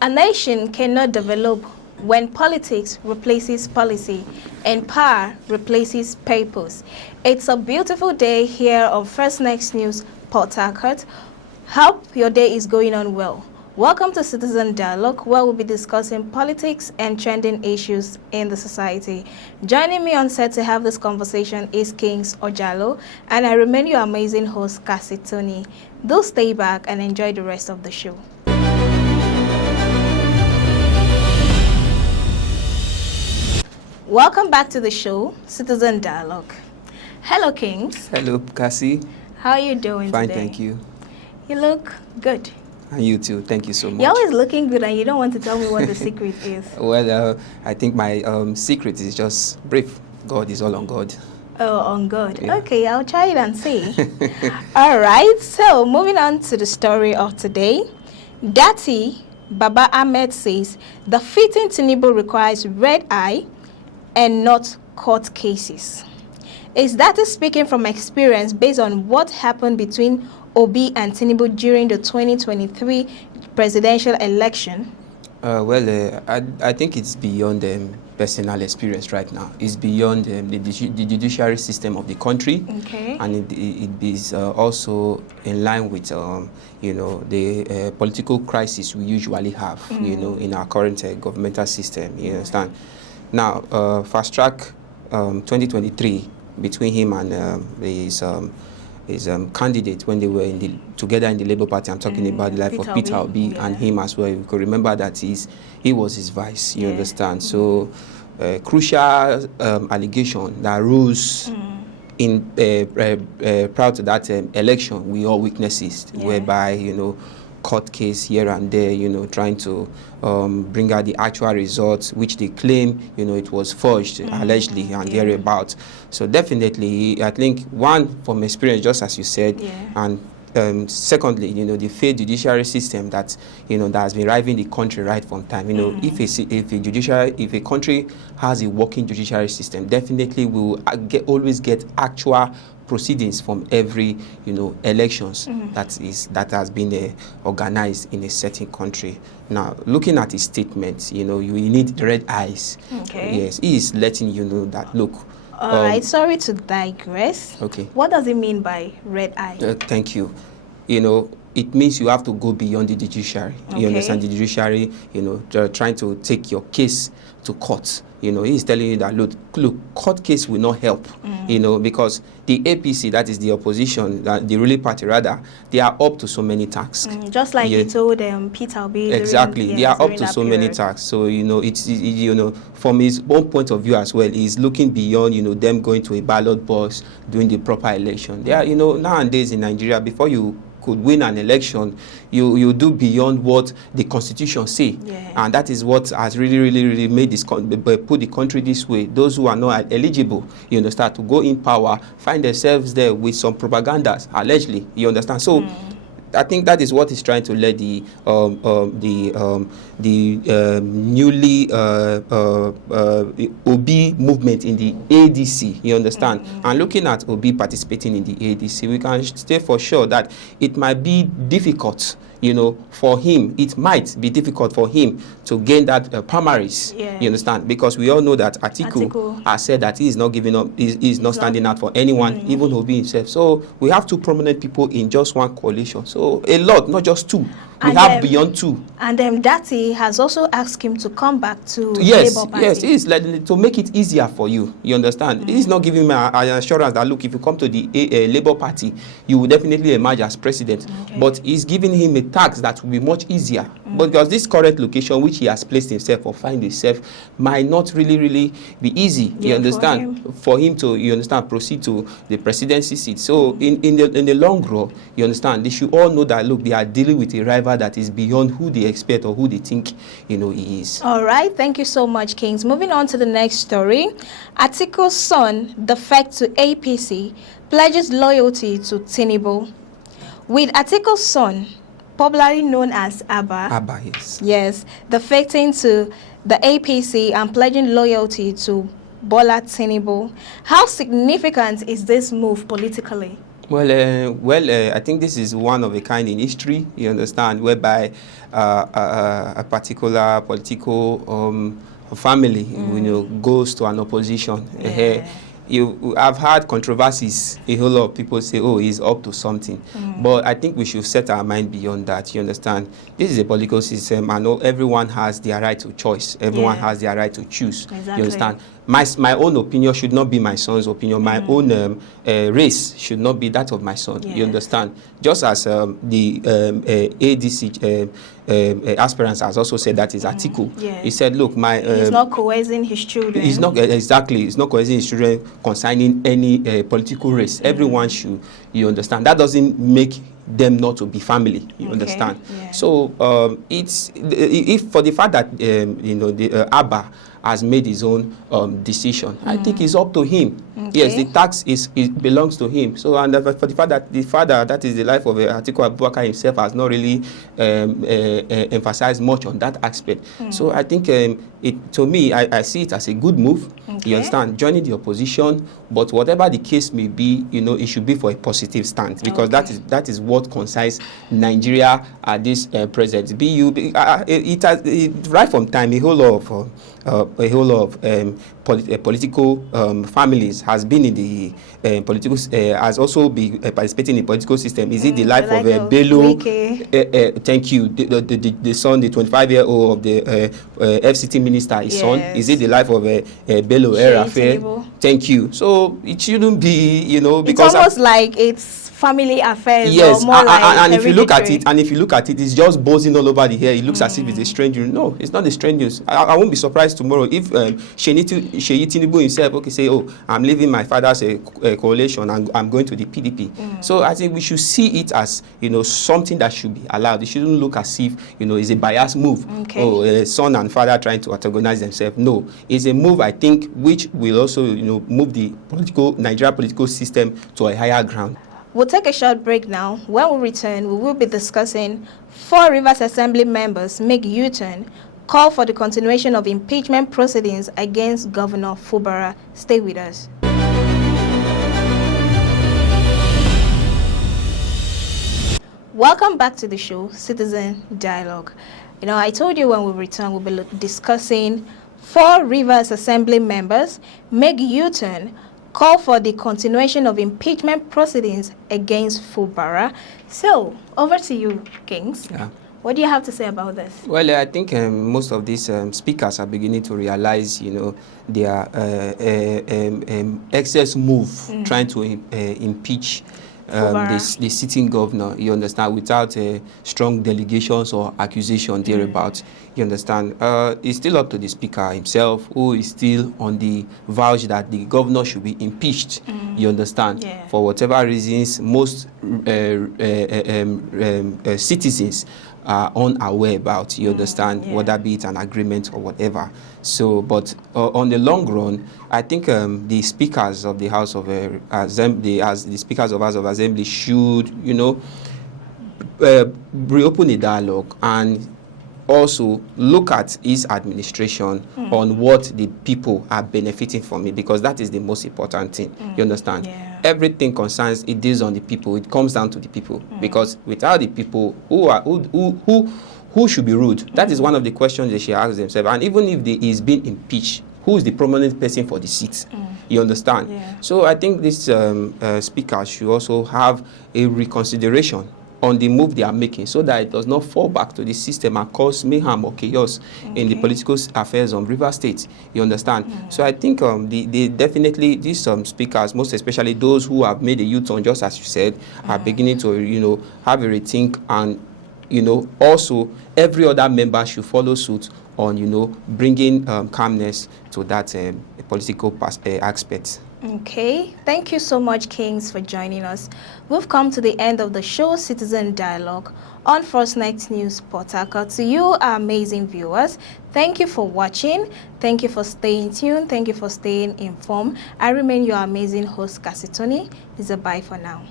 A nation cannot develop when politics replaces policy and power replaces purpose. It's a beautiful day here on First Next News, Port Harcourt. Hope your day is going on well. Welcome to Citizen Dialogue, where we'll be discussing politics and trending issues in the society. Joining me on set to have this conversation is Kings Ojalo, and I remain your amazing host, Cassie Tony. Do stay back and enjoy the rest of the show. Welcome back to the show, Citizen Dialogue. Hello, Kings. Hello, Cassie. How are you doing Fine, today? thank you. You look good. And you too. Thank you so much. You're always looking good and you don't want to tell me what the secret is. Well, I think my secret is just brief. God is all on God. Oh, on God. Yeah. Okay, I'll try it and see. All right, so moving on to the story of today. Dati Baba Ahmed says defeating Tinubu requires red eye and not court cases. Is Dati speaking from experience based on what happened between Obi and Tinubu during the 2023 presidential election? I think it's beyond personal experience right now. It's beyond the judiciary system of the country. Okay. And it is also in line with, the political crisis we usually have, in our current governmental system. You understand? Now, fast track 2023 between him and his candidate when they were together in the Labour Party. I'm talking about the life of Peter Obi and him as well. You could remember that he was his vice, you understand. So crucial allegation that rose in prior to that election, we all witnesses, whereby, court case here and there, trying to bring out the actual results, which they claim, it was forged, allegedly, and thereabout. So definitely, I think, one, from experience, just as you said, and secondly, the failed judiciary system that, that has been driving the country right from time. If a country has a working judiciary system, definitely we will always get actual proceedings from every elections that has been organized in a certain country. Now, looking at his statement, you need red eyes. Okay. Yes, he is letting you know that, look. All right, sorry to digress. Okay. What does it mean by red eye? Thank you. It means you have to go beyond the judiciary. Okay. You understand? The judiciary, trying to take your case to court. He's telling you that, look, court case will not help, because the APC, that is the opposition, the ruling party rather, they are up to so many tasks. Just like you told Peter Obi. Exactly, they are up to so many tasks. So, it's from his own point of view as well, he's looking beyond, them going to a ballot box, doing the proper election. There are, nowadays in Nigeria, before you could win an election, you do beyond what the constitution say, and that is what has really made this put the country this way. Those who are not eligible, start to go in power, find themselves there with some propagandas, allegedly, you understand. So I think that is what is trying to let the newly Obi movement in the ADC, you understand. And looking at Obi participating in the ADC, we can say for sure that it might be difficult, for him. It might be difficult for him to gain that primaries, you understand, because we all know that Atiku has said that he is not giving up, he is not standing out for anyone, even Obi himself. So we have two prominent people in just one coalition. So a lot, not just two. We have beyond two. And Dati has also asked him to come back to Labour Party. Yes, he is like, to make it easier for you. You understand? He's not giving me an assurance that, look, if you come to the Labour Party, you will definitely emerge as president. Okay. But he's giving him a task that will be much easier. Because this current location which he has placed himself or find himself might not really be easy. You understand? For him to, proceed to the presidency seat. So in the long run, you understand, they should all know that, look, they are dealing with a rival that is beyond who they expect or who they think, he is. All right. Thank you so much, Kings. Moving on to the next story. Atiku's son defects to APC, pledges loyalty to Tinubu. With Atiku's son, popularly known as Abba, yes, defecting to the APC and pledging loyalty to Bola Tinubu, how significant is this move politically? I think this is one of a kind in history, you understand, whereby a particular political family, goes to an opposition. Yeah. I've had controversies. A whole lot of people say, "Oh, he's up to something," but I think we should set our mind beyond that. You understand? This is a political system. I know everyone has their right to choice. Everyone has their right to choose. Exactly. You understand? My own opinion should not be my son's opinion. My own race should not be that of my son. You understand? Just as the ADC aspirants has also said that his article. He said, "Look, he's not coercing his children. He's not exactly. He's not coercing his children concerning any political race. Everyone should. You understand? That doesn't make them not to be family. You understand? So it's if for the fact that the Abba has made his own decision. I think it's up to him. Yes, the tax it belongs to him. So, and for the fact that the father, that is the life of Atiku Abubakar himself, has not really emphasized much on that aspect. So I think to me, I see it as a good move. You understand? Joining the opposition, but whatever the case may be, it should be for a positive stance, because that is what concerns Nigeria at this present. Right from time, a whole lot of political families has been in the political, has also been participating in the political system. Is it the life of Bello? Thank you. The son, the 25-year-old of the FCT minister, his son. Is it the life of Bello Erafe? Thank you. So it shouldn't be, because it's almost like it's family affairs. Yes, or more and if you look at it, it's just buzzing all over the hair. It looks as if it's a strange news. No, it's not a strange news. I won't be surprised tomorrow if Sheyi Tinubu himself say, "Oh, I'm leaving my father's coalition and I'm going to the PDP." So I think we should see it as something that should be allowed. It shouldn't look as if it's a biased move. Oh, son and father trying to antagonize themselves. No, it's a move, I think, which will also move the Nigeria political system to a higher ground. We'll take a short break now. When we return, we will be discussing 4 Rivers Assembly members make U-turn, call for the continuation of impeachment proceedings against Governor Fubara. Stay with us. Welcome back to the show, Citizen Dialogue. I told you when we return, we'll be discussing 4 Rivers Assembly members make U-turn, call for the continuation of impeachment proceedings against Fubara. So, over to you, Kings. Yeah. What do you have to say about this? Well, I think most of these speakers are beginning to realize, their excess move trying to impeach the sitting governor, you understand, without strong delegations or accusation thereabout, you understand. It's still up to the speaker himself, who is still on the vouch that the governor should be impeached, you understand. For whatever reasons, most citizens are unaware about, you understand, whether be it an agreement or whatever. So, but on the long run, I think the speakers of the House of Assembly, as the speakers of House of Assembly, should, reopen a dialogue and also look at his administration on what the people are benefiting from it, because that is the most important thing. You understand? Everything concerns it is on the people. It comes down to the people, because without the people, who should be ruled? That is one of the questions they should ask themselves. And even if he is being impeached, who is the prominent person for the seat? You understand? So I think this speaker should also have a reconsideration on the move they are making, so that it does not fall back to the system and cause mayhem or chaos in the political affairs of River State. You understand? So I think they definitely, these speakers, most especially those who have made a U-turn, just as you said, are beginning to have a rethink, and also every other member should follow suit on bringing calmness to that political aspect. Okay, thank you so much, Kings, for joining us. We've come to the end of the show, Citizen Dialogue, on First Night News Port Harcourt. To you, our amazing viewers, thank you for watching. Thank you for staying tuned. Thank you for staying informed. I remain your amazing host, Kasitoni. It's a bye for now.